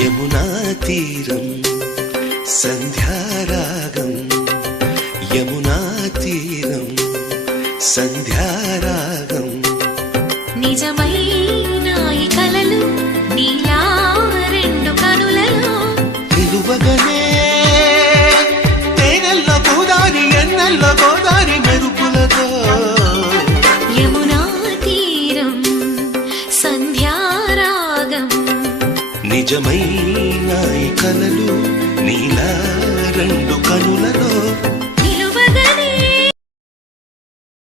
యమునా తీరం సంధ్యారాగం, యమునా తీరం సంధ్యారాగం. నిజమైన ఈ కలలు నీలా రెండు కనులలో నిలువగనే తేనెల్లో గోదారి, ఎన్నెల్లో గోదారి మెరుపులతో. యమునా తీరం సంధ్యారాగం. నిజమైన ఈ కలలు నీలా రెండు కనులలో